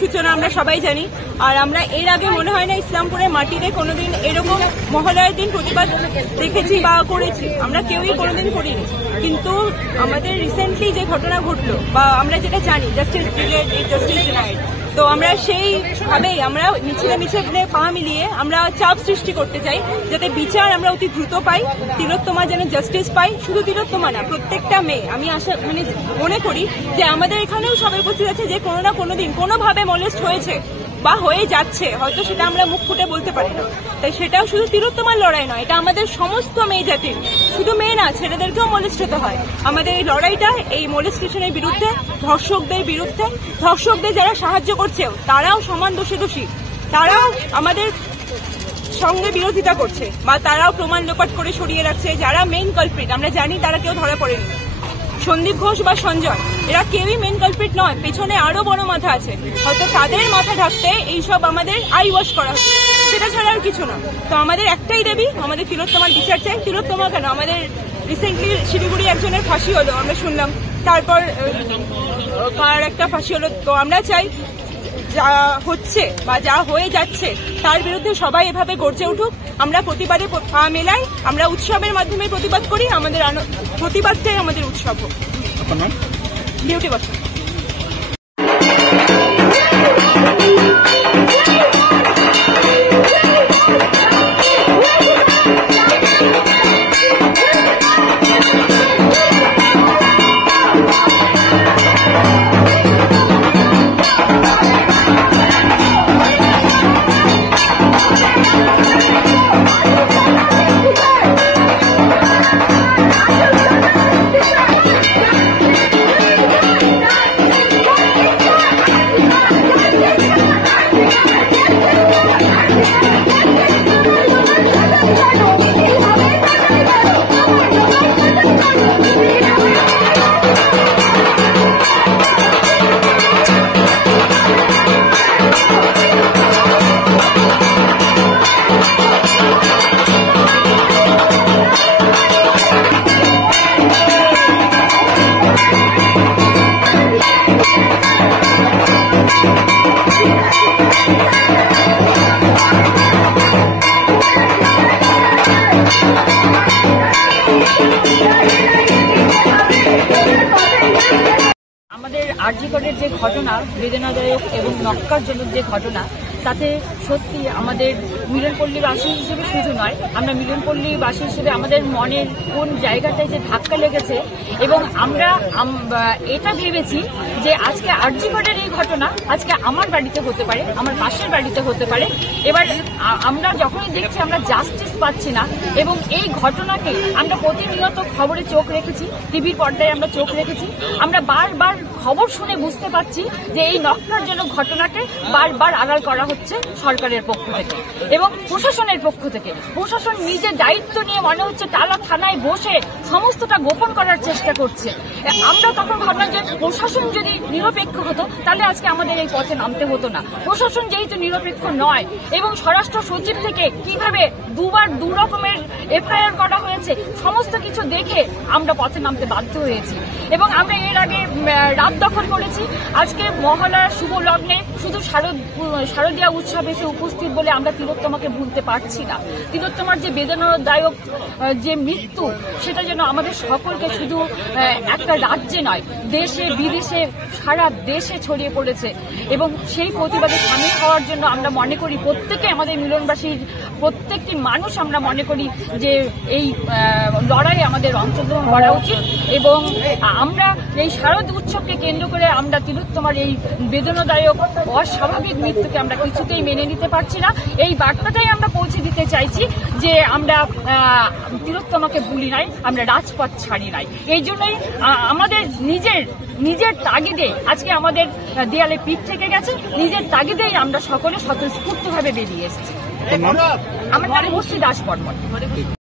সূচনা আমরা সবাই জানি। আর আমরা এর আগে মনে হয় না ইসলামপুরের মাটিতে কোনোদিন এরকম মহালয়ার দিন প্রতিবাদ দেখেছি বা করেছি, আমরা কেউই কোনোদিন করিনি। কিন্তু আমাদের রিসেন্টলি যে ঘটনা ঘটলো বা আমরা যেটা জানি জাস্টিস ডিনাইড, তো আমরা সেইভাবেই আমরা মিছিলে পা মিলিয়ে আমরা চাপ সৃষ্টি করতে চাই যাতে বিচার আমরা অতি দ্রুত পাই, তিলোত্তমা যেন জাস্টিস পাই। শুধু তিলোত্তমা না, প্রত্যেকটা মেয়ে। আমি মনে করি যে আমাদের এখানেও সবাই উপস্থিত আছে যে কোনো না কোনোদিন কোনোভাবে মোলেস্ট হয়েছে বা হয়ে যাচ্ছে, হয়তো সেটা আমরা মুখ ফুটে বলতে পারি না। তাই সেটাও শুধু তিলোত্তমার লড়াই নয়, এটা আমাদের সমস্ত মেয়ে জাতির। শুধু মেয়ে না, ছেলেদেরকেও মোলেস্ট হতে হয়। আমাদের এই লড়াইটা এই মোলেস্টেশনের বিরুদ্ধে, ধর্ষকদের বিরুদ্ধে, ধর্ষকদের যারা সাহায্য করছে তারাও সমান দোষী, তারাও আমাদের সঙ্গে বিরোধিতা করছে বা তারাও প্রমাণ লোপাট করে সরিয়ে রাখছে। যারা মেইন কালপ্রিট আমরা জানি তারা কেউ ধরা পড়েনি, সন্দীপ ঘোষ বা সঞ্জয়, এরা কেউই মেন কালপ্রিট নয়, পেছনে আরো বড় মাথা আছে। হয়তো তাদের মাথা ঢাকতে এইসব আমাদের আই ওয়াশ করা হচ্ছে, সেটা ছাড়া আর কিছু না। তো আমাদের একটাই দাবি, আমাদের তিলোত্তমার বিচার চাই। তিলোত্তমা কেন, আমাদের রিসেন্টলি শিলিগুড়ি একজনের ফাঁসি হলো, আমরা শুনলাম, তারপর কার একটা ফাঁসি হলো। তো আমরা চাই যা হচ্ছে বা যা হয়ে যাচ্ছে তার বিরুদ্ধে সবাই এভাবে গর্জে উঠুক। আমরা প্রতিবাদে পা মেলাই, আমরা উৎসবের মাধ্যমে প্রতিবাদ করি, আমাদের প্রতিবাদটাই আমাদের উৎসব হোক। বিউটি বসা। আমাদের আরজি করের যে ঘটনা, বেদনাদায়ক এবং নক্কারজনক যে ঘটনা, তাতে সত্যি আমাদের মিলনপল্লীবাসী হিসেবে শুধু নয়, আমরা মিলনপল্লীবাসী হিসেবে আমাদের মনের কোন জায়গাটায় যে ধাক্কা লেগেছে এবং আমরা এটা ভেবেছি যে আজকে আরজি করের এই ঘটনা আজকে আমার বাড়িতে হতে পারে, আমার পাশের বাড়িতে হতে পারে। এবার আমরা যখনই দেখছি আমরা জাস্টিস পাচ্ছি না এবং এই ঘটনাকে আমরা প্রতিনিয়ত খবরে চোখ রেখেছি, টিভির পর্দায় আমরা চোখ রেখেছি, আমরা বারবার খবর শুনে বুঝতে পারছি যে এই নক্কারজনক ঘটনাকে বারবার আড়াল করা হচ্ছে সরকারের পক্ষ থেকে এবং প্রশাসনের পক্ষ থেকে। প্রশাসন নিজে দায়িত্ব নিয়ে মনে হচ্ছে টালা থানায় বসে সমস্তটা গোপন করার চেষ্টা করছে। আমরা তখন ভাবলাম যে প্রশাসন যদি নিরপেক্ষ হতো তাহলে আজকে আমাদের এই পথে নামতে হতো না। প্রশাসন যেহেতু নিরপেক্ষ নয় এবং স্বরাষ্ট্র সচিব থেকে কিভাবে দুবার দু রকমের এফআইআর করা হয়েছে সমস্ত কিছু দেখে আমরা পথে নামতে বাধ্য হয়েছি এবং আমরা এর আগে রাত দখল করেছি। আজকে মহালয়ার শুভ লগ্নে শুধু শারদীয়া উৎসবে এসে উপস্থিত বলে আমরা তিলোত্তমাকে ভুলতে পারছি না। তিলোত্তমার যে বেদনাদায়ক যে মৃত্যু সেটা যেন আমাদের সকলকে শুধু একটা রাজ্যে নয়, দেশে বিদেশে সারা দেশে ছড়িয়ে পড়েছে এবং সেই প্রতিবাদে সামিল হওয়ার জন্য আমরা মনে করি প্রত্যেকে আমাদের মিলনবাসীর প্রত্যেকটি মানুষ আমরা মনে করি যে এই লড়াই আমাদের অংশগ্রহণ করা উচিত এবং আমরা এই শারদ উৎসবকে কেন্দ্র করে আমরা তিলোত্তমার এই বেদনাদায়ক অস্বাভাবিক মৃত্যুকে আমরা কিছুতেই মেনে নিতে পারছি না। এই বার্তাটাই আমরা পৌঁছে দিতে চাইছি যে আমরা তিলোত্তমাকে ভুলি নাই, আমরা রাজপথ ছাড়ি নাই। এই জন্যই আমাদের নিজের তাগিদে আজকে আমাদের দেয়ালে পিঠ থেকে গেছে, নিজের তাগিদেই আমরা সকলে স্বতঃস্ফূর্তভাবে বেরিয়ে এসেছি। আমার নাম মুর্শিদ দাস বর্মন।